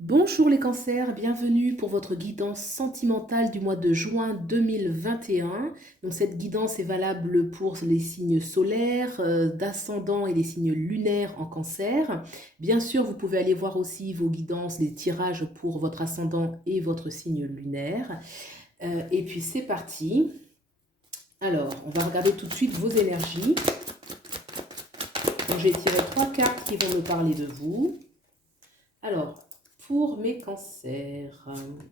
Bonjour les cancers, bienvenue pour votre guidance sentimentale du mois de juin 2021. Donc cette guidance est valable pour les signes solaires, d'ascendant et les signes lunaires en cancer. Bien sûr, vous pouvez aller voir aussi vos guidances, les tirages pour votre ascendant et votre signe lunaire. Et puis c'est parti. Alors, on va regarder tout de suite vos énergies. Donc, j'ai tiré 3 cartes qui vont me parler de vous. Alors, pour mes cancers,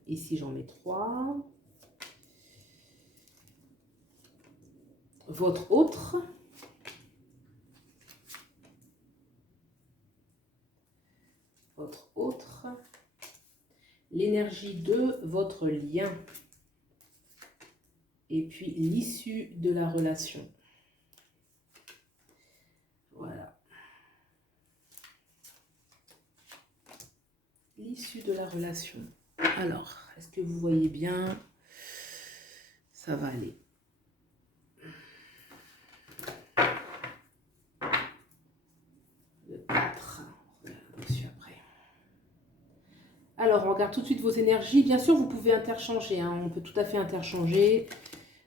ici j'en mets 3. Votre autre. Votre autre. L'énergie de votre lien. Et puis l'issue de la relation. Voilà. L'issue de la relation. Alors, est-ce que vous voyez bien? Ça va aller. Le 4. On regarde dessus après. Alors, on regarde tout de suite vos énergies. Bien sûr, vous pouvez interchanger. On peut tout à fait interchanger.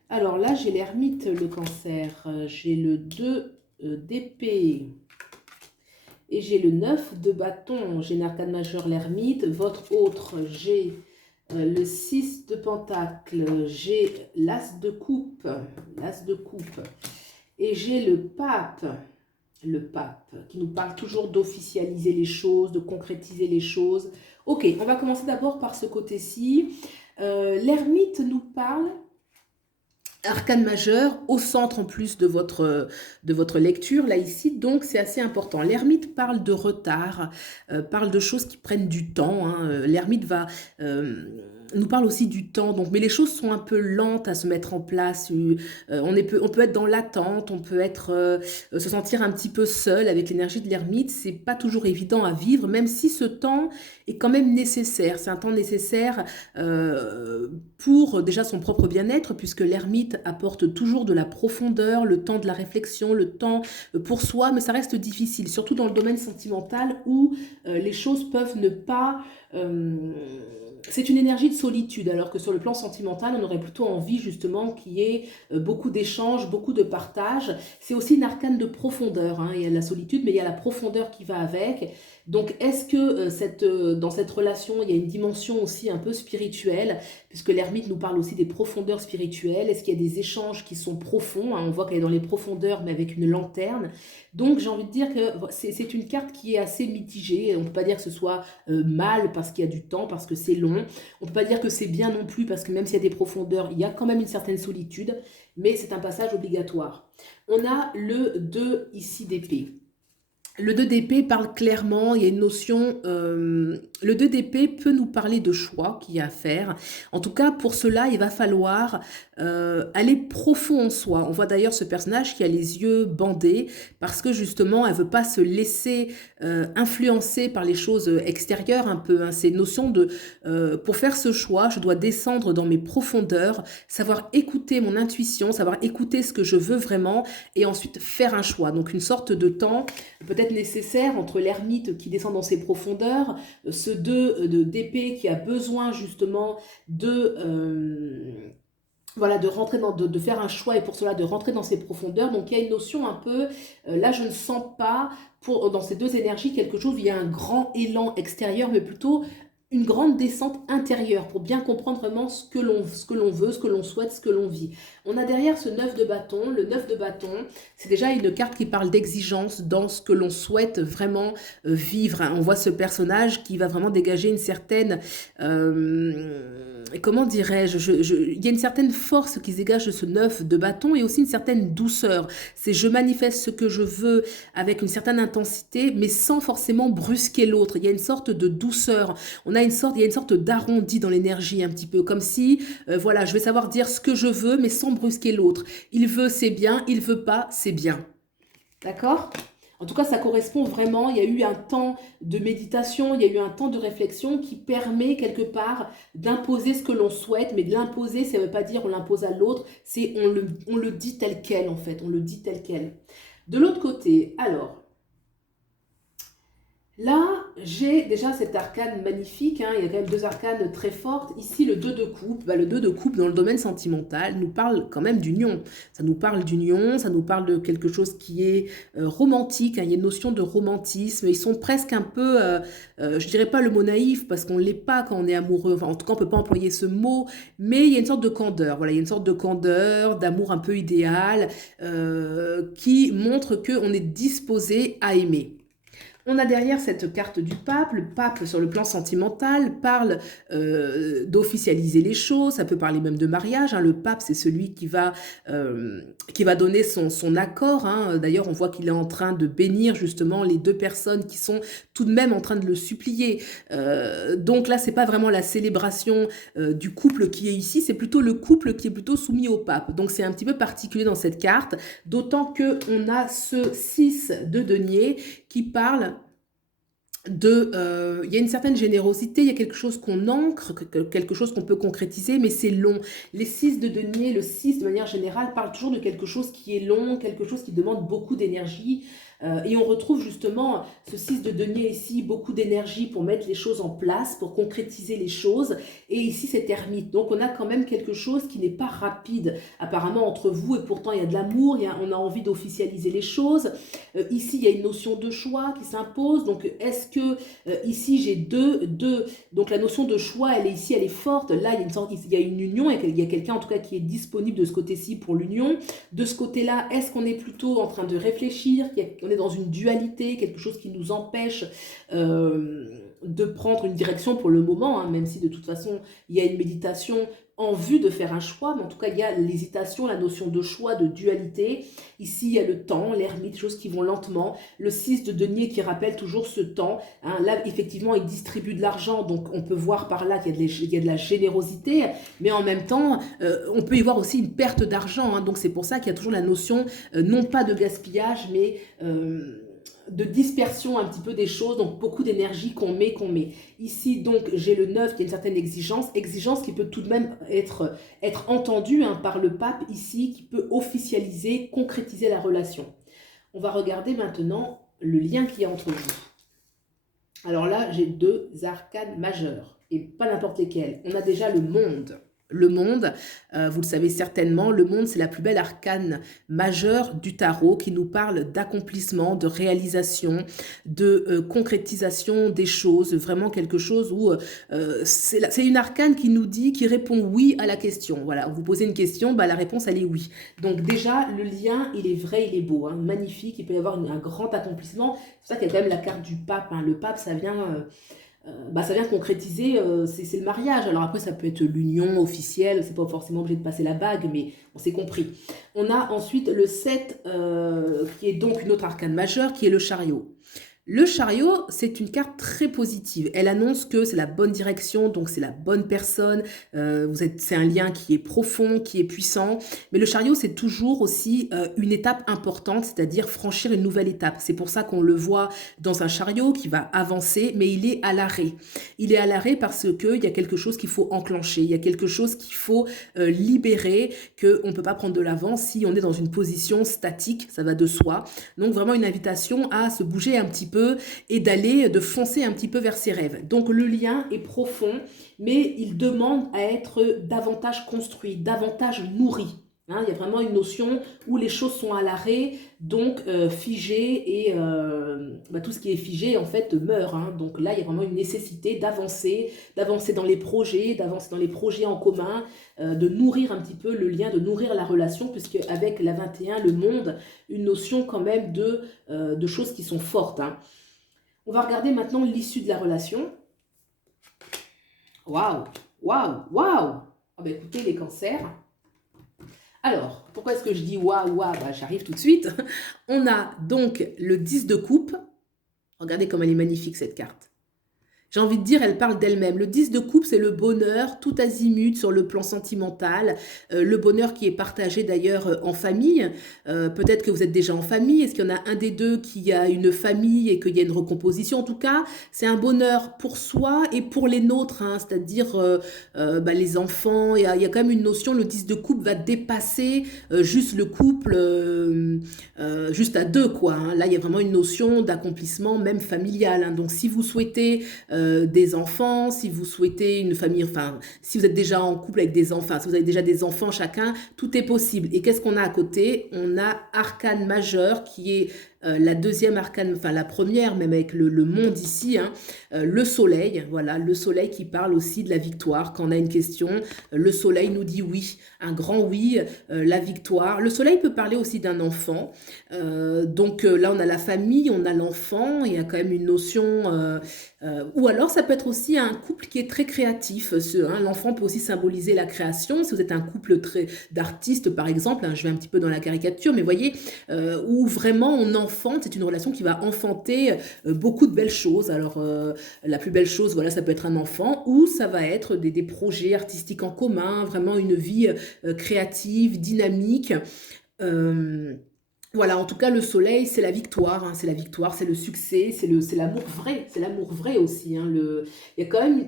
Alors là, j'ai l'ermite, le cancer. J'ai le 2 d'épée. Et j'ai le 9 de bâton. J'ai une arcane majeure, l'ermite. Votre autre, j'ai le 6 de pentacle. J'ai l'as de coupe. L'as de coupe. Et j'ai le pape. Le pape, qui nous parle toujours d'officialiser les choses, de concrétiser les choses. Ok, on va commencer d'abord par ce côté-ci. L'ermite nous parle arcane majeur au centre en plus de votre lecture, là ici, donc c'est assez important. L'ermite parle de retard, parle de choses qui prennent du temps. L'ermite va... nous parle aussi du temps, donc, mais les choses sont un peu lentes à se mettre en place. On peut être dans l'attente, on peut se sentir un petit peu seul avec l'énergie de l'ermite. C'est pas toujours évident à vivre, même si ce temps est quand même nécessaire. C'est un temps nécessaire pour déjà son propre bien-être, puisque l'ermite apporte toujours de la profondeur, le temps de la réflexion, le temps pour soi, mais ça reste difficile, surtout dans le domaine sentimental où les choses peuvent ne pas... c'est une énergie de solitude, alors que sur le plan sentimental, on aurait plutôt envie justement qu'il y ait beaucoup d'échanges, beaucoup de partage. C'est aussi une arcane de profondeur. Il y a la solitude, mais il y a la profondeur qui va avec. Donc, est-ce que dans cette relation, il y a une dimension aussi un peu spirituelle, puisque l'ermite nous parle aussi des profondeurs spirituelles? Est-ce qu'il y a des échanges qui sont profonds? On voit qu'elle est dans les profondeurs, mais avec une lanterne. Donc, j'ai envie de dire que c'est une carte qui est assez mitigée. On ne peut pas dire que ce soit mal parce qu'il y a du temps, parce que c'est long. On ne peut pas dire que c'est bien non plus, parce que même s'il y a des profondeurs, il y a quand même une certaine solitude, mais c'est un passage obligatoire. On a le 2 ici d'épée. Le 2 d'épée parle clairement, il y a une notion, le 2 d'épée peut nous parler de choix qu'il y a à faire. En tout cas, pour cela, il va falloir aller profond en soi. On voit d'ailleurs ce personnage qui a les yeux bandés parce que justement, elle ne veut pas se laisser influencer par les choses extérieures un peu. Ces notions de, pour faire ce choix, je dois descendre dans mes profondeurs, savoir écouter mon intuition, savoir écouter ce que je veux vraiment et ensuite faire un choix. Donc une sorte de temps peut-être nécessaire entre l'ermite qui descend dans ses profondeurs, ce 2 d'épée qui a besoin justement voilà, de rentrer de faire un choix et pour cela de rentrer dans ses profondeurs. Donc il y a une notion un peu, là je ne sens pas dans ces deux énergies quelque chose où il y a un grand élan extérieur, mais plutôt une grande descente intérieure pour bien comprendre vraiment ce que l'on veut, ce que l'on souhaite, ce que l'on vit. On a derrière ce 9 de bâton. Le 9 de bâton, c'est déjà une carte qui parle d'exigence dans ce que l'on souhaite vraiment vivre. On voit ce personnage qui va vraiment dégager une certaine... comment dirais-je, il y a une certaine force qui se dégage de ce 9 de bâton et aussi une certaine douceur. C'est je manifeste ce que je veux avec une certaine intensité, mais sans forcément brusquer l'autre. Il y a une sorte de douceur. Il y a une sorte d'arrondi dans l'énergie un petit peu, comme si, voilà, je vais savoir dire ce que je veux, mais sans brusquer l'autre. Il veut, c'est bien. Il veut pas, c'est bien. D'accord ? En tout cas, ça correspond vraiment, il y a eu un temps de méditation, il y a eu un temps de réflexion qui permet quelque part d'imposer ce que l'on souhaite, mais de l'imposer, ça ne veut pas dire on l'impose à l'autre, c'est on le dit tel quel en fait, on le dit tel quel. De l'autre côté, alors, Là, j'ai déjà cet arcane magnifique, hein, il y a quand même deux arcanes très fortes. Ici, le 2 de coupe. Le 2 de coupe, dans le domaine sentimental, nous parle quand même d'union. Ça nous parle d'union, ça nous parle de quelque chose qui est romantique, hein, il y a une notion de romantisme. Ils sont presque un peu, je dirais pas le mot naïf, parce qu'on ne l'est pas quand on est amoureux. Enfin, en tout cas, on ne peut pas employer ce mot, mais il y a une sorte de candeur. Voilà, il y a une sorte de candeur, d'amour un peu idéal, qui montre qu'on est disposé à aimer. On a derrière cette carte du pape. Le pape, sur le plan sentimental, parle d'officialiser les choses. Ça peut parler même de mariage, hein. Le pape, c'est celui qui va donner son accord, hein. D'ailleurs, on voit qu'il est en train de bénir justement les deux personnes qui sont tout de même en train de le supplier. Donc là, c'est pas vraiment la célébration du couple qui est ici, c'est plutôt le couple qui est plutôt soumis au pape. Donc c'est un petit peu particulier dans cette carte, d'autant qu'on a ce 6 de denier qui parle il y a une certaine générosité, il y a quelque chose qu'on ancre, quelque chose qu'on peut concrétiser, mais c'est long. Les 6 de denier, le 6 de manière générale, parle toujours de quelque chose qui est long, quelque chose qui demande beaucoup d'énergie. Et on retrouve justement ce 6 de denier ici, beaucoup d'énergie pour mettre les choses en place, pour concrétiser les choses. Et ici, cet ermite. Donc, on a quand même quelque chose qui n'est pas rapide, apparemment, entre vous. Et pourtant, il y a de l'amour, on a envie d'officialiser les choses. Ici, il y a une notion de choix qui s'impose. Donc, est-ce que ici, j'ai deux. Donc, la notion de choix, elle est ici, elle est forte. Là, il y a une union. Il y a quelqu'un, en tout cas, qui est disponible de ce côté-ci pour l'union. De ce côté-là, est-ce qu'on est plutôt en train de réfléchir, on est dans une dualité, quelque chose qui nous empêche de prendre une direction pour le moment, hein, même si de toute façon, il y a une méditation en vue de faire un choix, mais en tout cas, il y a l'hésitation, la notion de choix, de dualité. Ici, il y a le temps, l'ermite, choses qui vont lentement. Le 6 de denier qui rappelle toujours ce temps. Hein. Là, effectivement, il distribue de l'argent, donc on peut voir par là qu'il y a de la générosité, mais en même temps, on peut y voir aussi une perte d'argent. Hein. Donc, c'est pour ça qu'il y a toujours la notion, non pas de gaspillage, mais de dispersion un petit peu des choses, donc beaucoup d'énergie qu'on met. Ici, donc, j'ai le 9 qui a une certaine exigence qui peut tout de même être entendue, hein, par le pape ici, qui peut officialiser, concrétiser la relation. On va regarder maintenant le lien qu'il y a entre vous. Alors là, j'ai deux arcanes majeures, et pas n'importe lesquelles. On a déjà le monde. Le monde, vous le savez certainement, le monde, c'est la plus belle arcane majeure du tarot qui nous parle d'accomplissement, de réalisation, de concrétisation des choses, vraiment quelque chose où c'est une arcane qui nous dit, qui répond oui à la question. Voilà, vous posez une question, la réponse, elle est oui. Donc déjà, le lien, il est vrai, il est beau, hein, magnifique, il peut y avoir un grand accomplissement. C'est pour ça qu'il y a quand même la carte du pape, hein. Le pape, ça vient concrétiser, c'est le mariage. Alors après, ça peut être l'union officielle, c'est pas forcément obligé de passer la bague, mais on s'est compris. On a ensuite le 7, qui est donc une autre arcane majeure, qui est le chariot. Le chariot, c'est une carte très positive. Elle annonce que c'est la bonne direction, donc c'est la bonne personne. C'est un lien qui est profond, qui est puissant. Mais le chariot, c'est toujours aussi une étape importante, c'est-à-dire franchir une nouvelle étape. C'est pour ça qu'on le voit dans un chariot qui va avancer, mais il est à l'arrêt. Il est à l'arrêt parce qu'il y a quelque chose qu'il faut enclencher, il y a quelque chose qu'il faut libérer, qu'on ne peut pas prendre de l'avant si on est dans une position statique, ça va de soi. Donc vraiment une invitation à se bouger un petit peu et de foncer un petit peu vers ses rêves. Donc le lien est profond, mais il demande à être davantage construit, davantage nourri. Hein, il y a vraiment une notion où les choses sont à l'arrêt, donc figées, et tout ce qui est figé en fait meurt. Hein. Donc là, il y a vraiment une nécessité d'avancer dans les projets, en commun, de nourrir un petit peu le lien, de nourrir la relation, puisque avec la 21, le monde, une notion quand même de choses qui sont fortes. Hein. On va regarder maintenant l'issue de la relation. Waouh, waouh, waouh. Oh écoutez, les cancers. Alors, pourquoi est-ce que je dis waouh, waouh, j'arrive tout de suite. On a donc le 10 de coupe. Regardez comme elle est magnifique cette carte. J'ai envie de dire, elle parle d'elle-même. Le 10 de coupe, c'est le bonheur tout azimut sur le plan sentimental, le bonheur qui est partagé d'ailleurs en famille. Peut-être que vous êtes déjà en famille. Est-ce qu'il y en a un des deux qui a une famille et qu'il y a une recomposition? En tout cas, c'est un bonheur pour soi et pour les nôtres, hein, c'est-à-dire bah, les enfants. Il y a quand même une notion, le 10 de coupe va dépasser juste le couple, juste à deux, quoi, hein. Là, il y a vraiment une notion d'accomplissement, même familial, hein. Donc, si vous souhaitez des enfants, si vous souhaitez une famille, enfin, si vous êtes déjà en couple avec des enfants, si vous avez déjà des enfants chacun, tout est possible. Et qu'est-ce qu'on a à côté? On a arcane majeur qui est la deuxième arcane, enfin la première même avec le monde ici, hein, le soleil, voilà, le soleil qui parle aussi de la victoire. Quand on a une question, le soleil nous dit oui, un grand oui, la victoire. Le soleil peut parler aussi d'un enfant, donc là on a la famille, on a l'enfant, il y a quand même une notion, ou alors ça peut être aussi un couple qui est très créatif, hein, l'enfant peut aussi symboliser la création, si vous êtes un couple très d'artistes par exemple, hein, je vais un petit peu dans la caricature, mais voyez, où vraiment on enfante, c'est une relation qui va enfanter beaucoup de belles choses. Alors la plus belle chose, voilà, ça peut être un enfant, ou ça va être des projets artistiques en commun, vraiment une vie créative, dynamique. Euh, voilà, en tout cas, le soleil, c'est la victoire, hein, c'est la victoire, c'est le succès, c'est l'amour vrai, c'est l'amour vrai aussi, hein, il y a quand même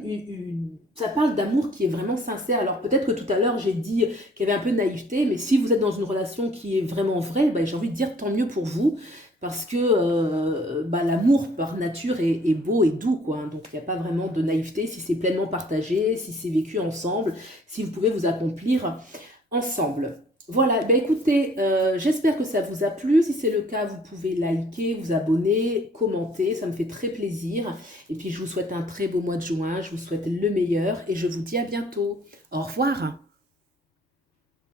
ça parle d'amour qui est vraiment sincère. Alors peut-être que tout à l'heure j'ai dit qu'il y avait un peu de naïveté, mais si vous êtes dans une relation qui est vraiment vraie, bah, j'ai envie de dire tant mieux pour vous, parce que bah, l'amour par nature est beau et doux, quoi, hein. Donc il n'y a pas vraiment de naïveté si c'est pleinement partagé, si c'est vécu ensemble, si vous pouvez vous accomplir ensemble. Voilà, ben écoutez, j'espère que ça vous a plu. Si c'est le cas, vous pouvez liker, vous abonner, commenter, ça me fait très plaisir. Et puis je vous souhaite un très beau mois de juin, je vous souhaite le meilleur et je vous dis à bientôt. Au revoir.